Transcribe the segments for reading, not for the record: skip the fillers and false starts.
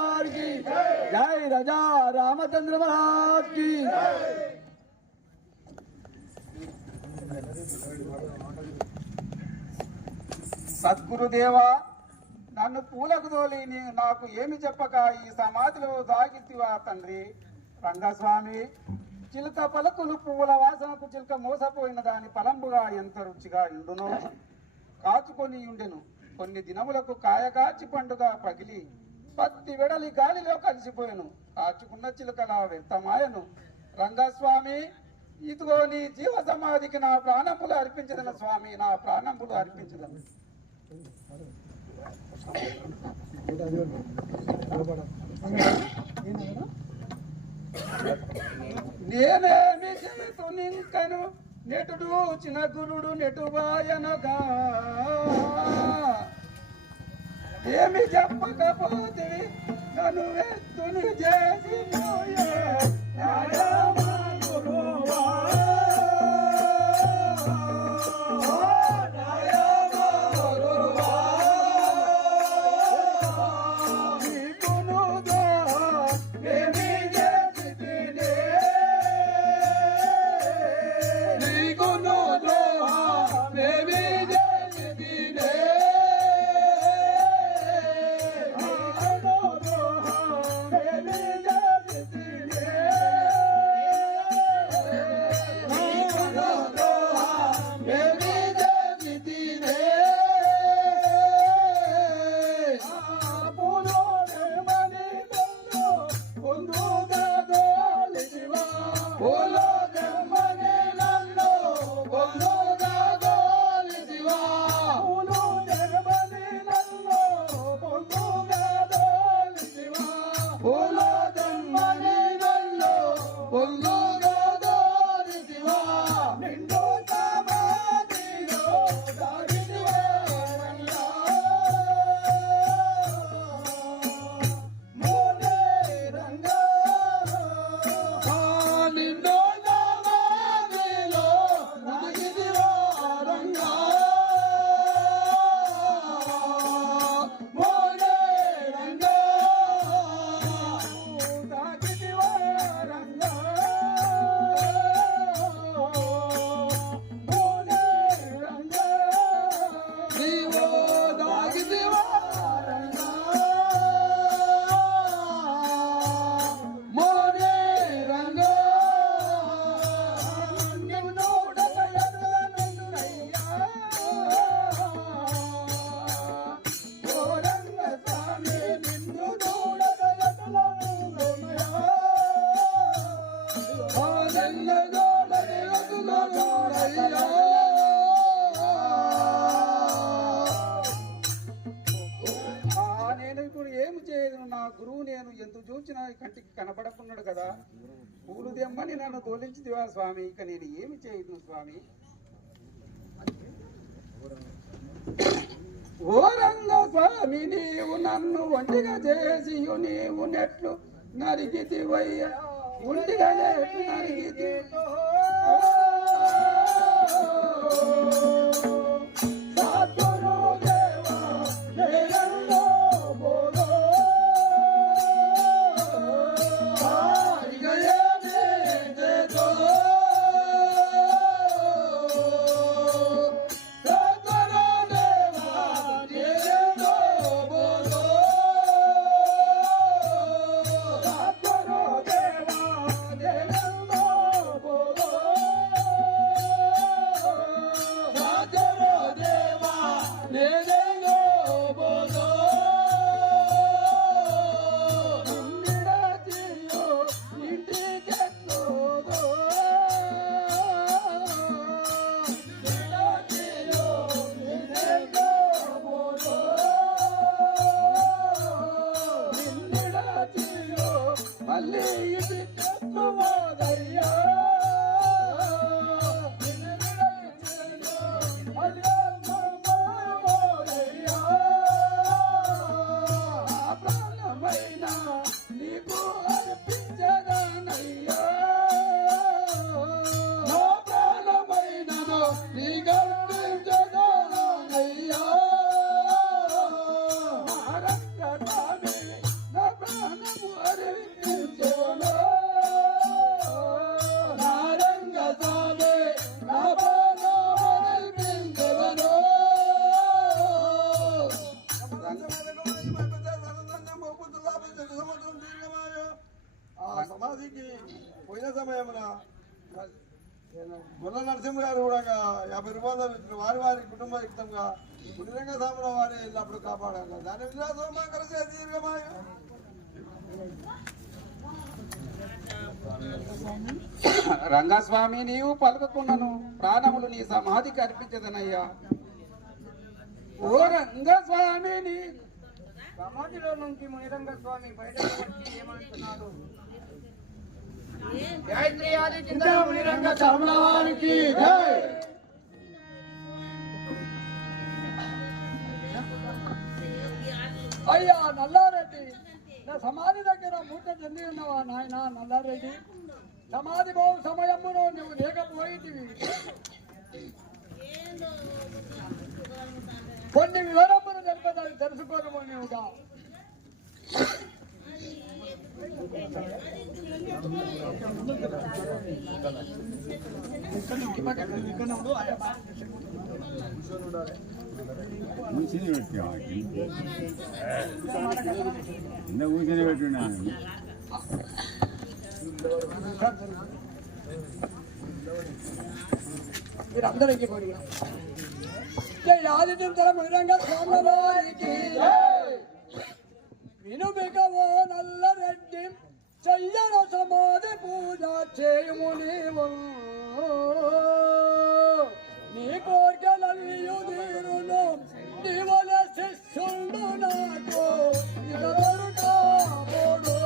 दरबार की जय। राजा रामचंद्र महाराज की। సద్గురుదేవా, నన్ను పూలకు తోలి నాకు ఏమి చెప్పక ఈ సమాధిలో దాగితివా తండ్రి. రంగస్వామి, చిలుక పలుకులు పువ్వుల వాసనకు చిలుక మోసపోయిన దాని పలంబుగా ఎంత రుచిగా ఇండునో కాచుకొని ఉండెను. కొన్ని దినములకు కాయకాచి పండుగ పగిలి పత్తి వెడలి గాలిలో కలిసిపోయాను. కాచుకున్న చిలుకలా వ్యర్థమాయను. రంగస్వామి, ఇదిగో నీ జీవ సమాధికి నా ప్రాణములు అర్పించదను స్వామి, నా ప్రాణములు అర్పించదను. నేనేమి చేతు నింకను నెటుడు చిన గురుడు నెటుబాయనగా ఏమి చెప్పకపోతే నన్ను ఎత్తుని చేసి గురువు నేను ఎందుకు చూచినా కంటికి కనపడకున్నాడు కదా. పూలు తెమ్మని నన్ను తోలించిదివా స్వామి, ఇక నేను ఏమి చేయను స్వామి. ఓ రంగ స్వామి, నీవు నన్ను ఒంటిగా చేసి నీవు నెట్లు నరిగితివయ్యా, ఒంటిగా చేసి నరిగితి. సమాధికి పోయిన సమయమున గొల్ల నరసింహ గారు కూడా 50 రూపాయలు ఇచ్చిన వారి కుటుంబ యుక్తంగా పుణ్యంగా సాముల వారే ఎల్లప్పుడు కాపాడాలి. దాని విలాసోమా కలిసే దీర్ఘమాయ రంగస్వామి నీవు పలుకుకున్నాను ప్రాణములు నీ సమాధికి అర్పించదనయ్యా. ఓ రంగస్వామి నీ సమాధిలో నుంచి మునిరంగ స్వామి బయటకు వచ్చి ఏమంటున్నాడు? గాయత్రి ఆది చింతన మునిరంగ స్వాముల వారికి జై. అయ్యా నల్లారెడ్డి, నా సమాధి దగ్గర మూట చెంది ఉన్నావా నాయన నల్లారెడ్డి? సమాధి బహు సమయమును నువ్వు లేకపోయితివి. కొన్ని వివరములు తెలుపదాన్ని తెలుసుకోను నీవుగా. కూర్చొని పెట్టా కింద కూర్చొని పెట్టున్నా మీరందరికీ ఆది చింతన మునిరంగ స్వాముల వారికి వినుబికవో నల్లరెడ్డి చెయ్యన సమాధి పూజ చేయుము నీవు. నీ కోర్కెలనియు తీరును నీవల శిష్యుడు నాకు ఇతరుడు కాబోడు.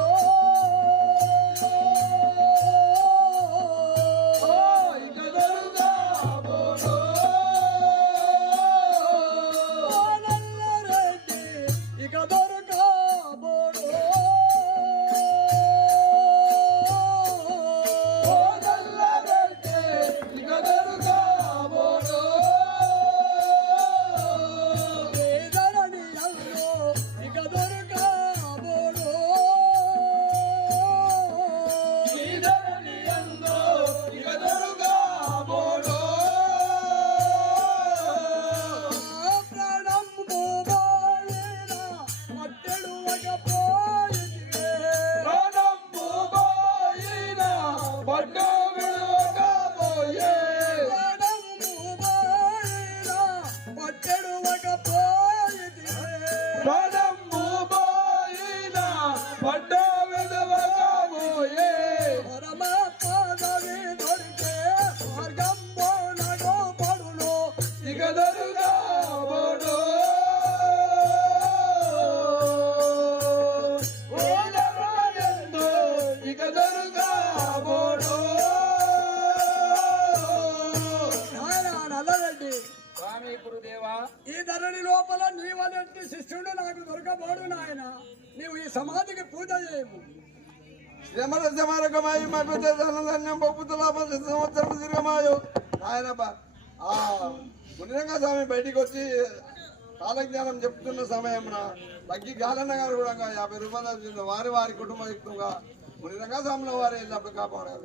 ఈ ధరణి లోపల నీవనట్టి శిష్యుడు నాకు దొరకబోడు నాయన. నీవు ఈ సమాధికి పూజ చేయము. శ్రమల శమరకమాయి మధ్యం పప్పుతులాపం సంవత్సరం దీర్ఘమాయు. ఆయన మునిరంగ స్వామి బయటికి వచ్చి కాలజ్ఞానం చెప్తున్న సమయంలో తగ్గి గాలన్న గారు కూడా 50 రూపాయలు వారి కుటుంబ యుక్తంగా మునిరంగ స్వాముల వారి ఎల్లప్పుడు కాపాడారు.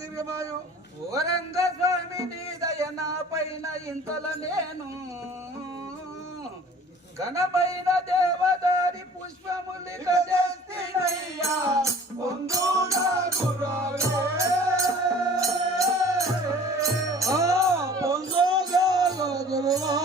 దీర్ఘమాయు. ఓ రంగస్వామి నీ దయన పైన ఇంతల నేను ఘనమైన దేవదారి పుష్పములిక చేస్తినయ్యా పొందుగా గురవే. పొందుగా గురువా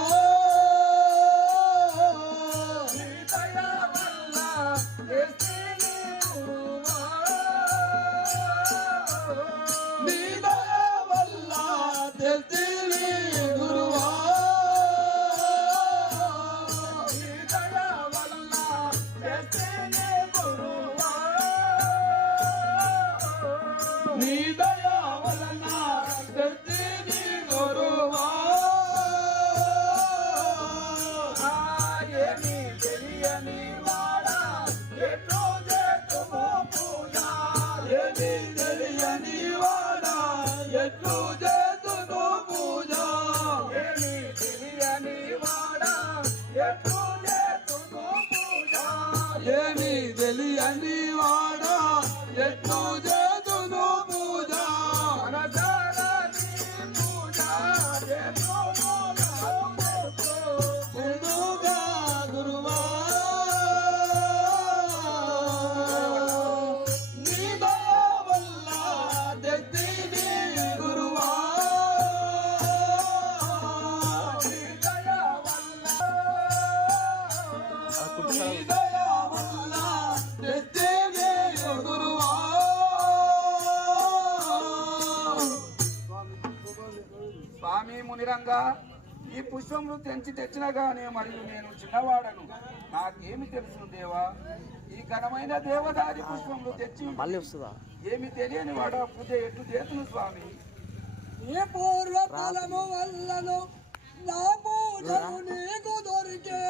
ఏమి తెలియని వాడా ఎట్లు చేతును పూజ ముందుగా గురువా మునిరంగా ఈ పుష్పములు తెచ్చినా గానీ మరియు నేను చిన్నవాడను, నాకేమి తెలుసు దేవా? ఈ ఘనమైన దేవదారి పుష్పములు తెచ్చి ఏమి తెలియని వాడు పూజ ఎట్లు చేతును స్వామి? ఈ పూర్వ ఫలము వల్లను నా పూజలు నీకు దొరికే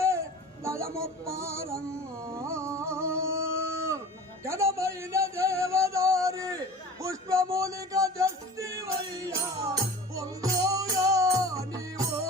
దయమొప్పారం ఘనమైన దేవదారి పుష్పమూలిక దస్తివయ్యా పొందుగా నీవో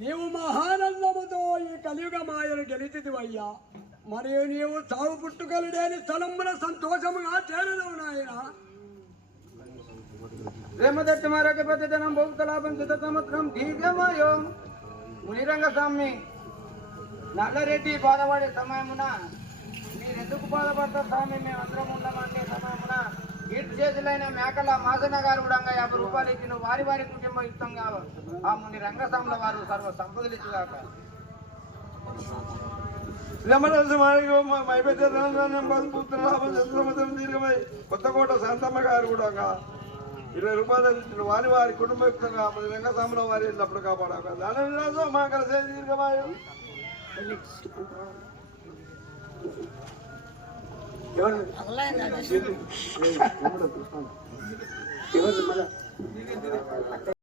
నీవు మహానందముతో ఈ కలియుగ మాయను గెలిచిదివయ్యా. మరియు నీవు చావు పుట్టుకలు లేని స్థలమున సంతోషముగా చేరదవు నాయన. రేమదక్షమారోగ్య ప్రతిదనం భోక్తలాభం చిత సంవత్సరం దీర్ఘమాయం. మునిరంగ స్వామి, నల్లరెడ్డి బాధపడే సమయమున మీరెందుకు బాధపడతారు స్వామి? మేమందరం ఉండమంటే సమయమున ఈటు చేతులైన మేకల మాసన గారు కూడా 50 రూపాయలు ఇచ్చిన వారి వారి కుటుంబ యుక్తంగా ఆ ముని రంగస్వాముల వారు సర్వ సంపదలు ఇచ్చుగాక. కొత్తకోట శాంతమ్మ గారు కూడా 20 రూపాయలు ఇచ్చిన వారి వారి కుటుంబ యుక్తంగా ముని రంగస్వాముల వారి వెళ్ళినప్పుడు కాపాడాక. దాని విలాసం మా కలిసే దీర్ఘమాయం. ఎవరు